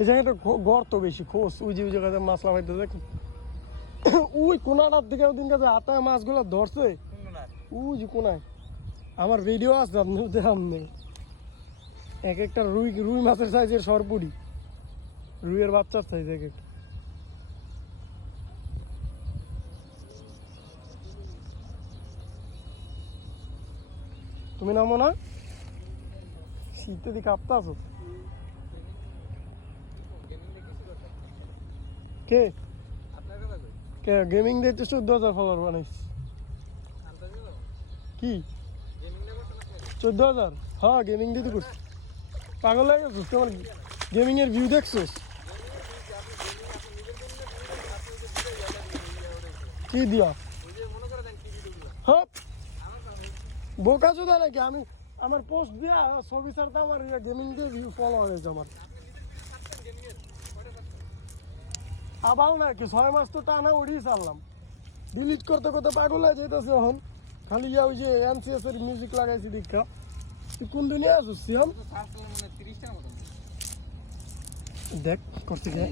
এই জায়গাটা গর্ত বেশি, খোঁজ, ওই যে ওই জায়গাতে মাছ লাগাইতে দেখ ওই কোনাটার দিকে ওদিন কাছে হাতায় মাছগুলো ধরছে, ওই যে কোনায়। আমার ভিডিও আছে, আপনি নেই এক একটা রুই রুই মাছের সাইজের সরপুরি রুইয়ের বাচ্চার সাইজ এক একটা। তুমি নামো না? শীতে দিকে কাঁপতে আছো কে? আপনার কথা কই? কে? গেমিং দেখতে চোদ্দ হাজার ফলোয়ার বানাইস কি? চোদ্দ হাজার হ্যাঁ গেমিং দিতে করছি। পাগল হয়ে গেছিস? তোমার গেমিং এর ভিউ দেখছিস? কি দিয়া? হপ বোকা চোদা নাকি? আমি আমার পোস্ট দিয়া ছবি ছাড়তে আমার গেমিং দিয়ে ভিউ ফলো হয়েছে আমার। আবার না কি ছয় মাস তো টানা উড়িয়ে ছাড়লাম। ডিলিট করতে করতে পাগল হয়ে যেতেছে এখন। খালি ইয়া ওই যে এনসিএস এর মিউজিক লাগাইছি দীক্ষা। তুই কোন দুনিয়া আসছিস সিয়াম? তো সার্চ করলে 30 টাকা মতো দেখ করতে গিয়ে।